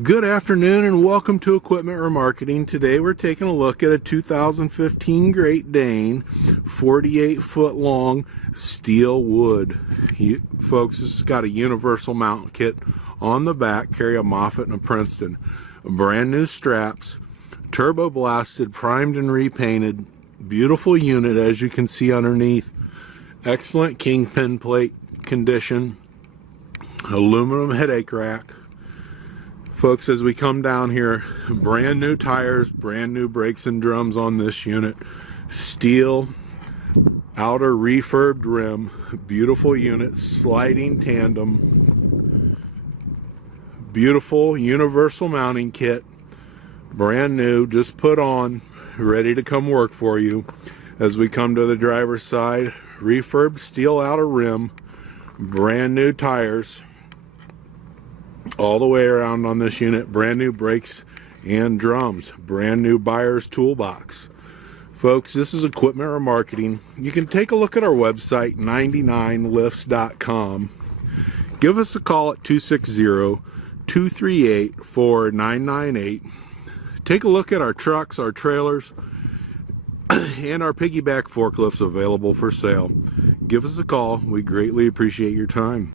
Good afternoon and welcome to Equipment Remarketing. Today we're taking a look at a 2015 Great Dane 48-foot long steel wood. Folks, this has got a universal mount kit on the back, carry a Moffett and a Princeton. Brand new straps, turbo blasted, primed and repainted. Beautiful unit as you can see underneath. Excellent kingpin plate condition. Aluminum headache rack. Folks, as we come down here, brand new tires, brand new brakes and drums on this unit. Steel outer refurbed rim, beautiful unit, sliding tandem, beautiful universal mounting kit, brand new, just put on, ready to come work for you. As we come to the driver's side, refurbed steel outer rim, brand new tires all the way around on this unit, brand new brakes and drums, brand new buyer's toolbox. Folks, this is Equipment Remarketing. You can take a look at our website, 99lifts.com. Give us a call at 260-238-4998. Take a look at our trucks, our trailers, and our piggyback forklifts available for sale. Give us a call. We greatly appreciate your time.